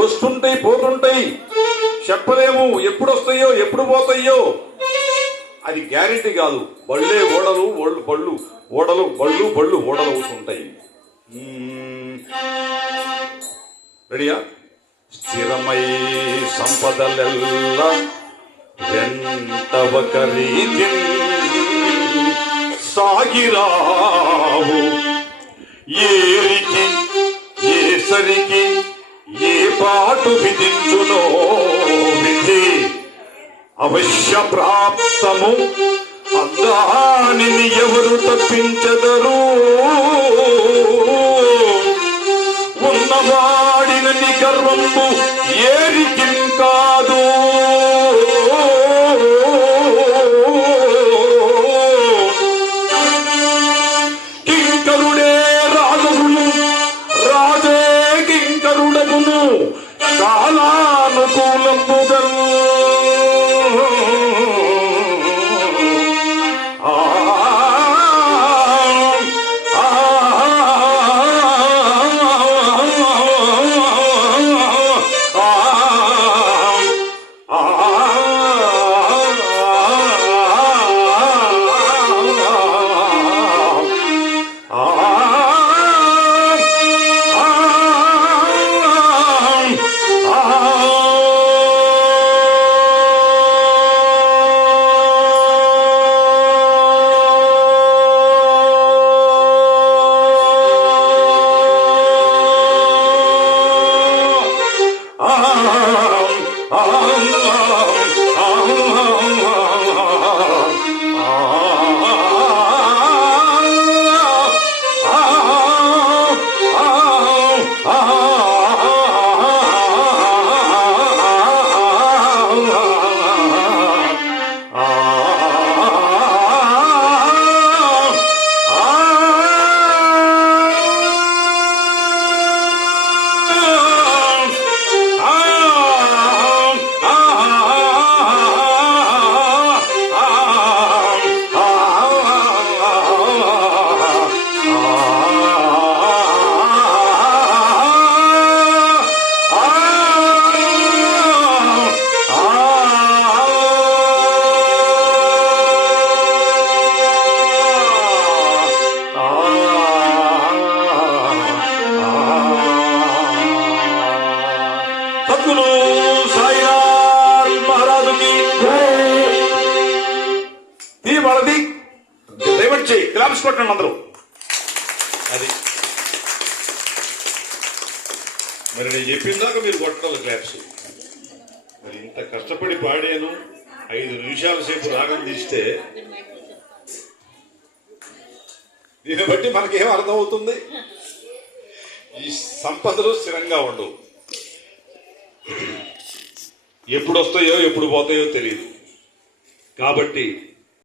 వస్తుంటాయి. పోతుంటాయి. చెప్పలేము ఎప్పుడు వస్తాయో ఎప్పుడు పోతాయో. అది గ్యారెంటీ కాదు. బళ్ళే ఓడలు ఓళ్ళు బళ్ళు ఓడలు బళ్ళు బళ్ళు ఓడలు అవుతుంటాయి రెడీయా? స్థిరమై సంపదలెల్ల వెంట ఒక రీతి సాగిరావు. పాటు విధించునో. విధి అవశ్య ప్రాప్తము దానిని ఎవరు తప్పించదరు? ఉన్నవాడినని గర్వంబు ఏరికిం కాదు. Allah సద్గురు సాయినాథ్ మహారాజుకి వాళ్ళది డైవర్ట్ చేయి క్లాప్స్ కొట్టండి అందరూ. అది. మరి నేను చెప్పిందాక మీరు కొట్టాలి క్లాప్స్ మరి ఇంత కష్టపడి పాడాను ఐదు నిమిషాల సేపు రాగం తీస్తే దీన్ని బట్టి మనకేం అర్థమవుతుంది? ఈ సంపదలు స్థిరంగా ఉండవు. ఎప్పుడు వస్తాయో ఎప్పుడు పోతాయో తెలియదు కాబట్టి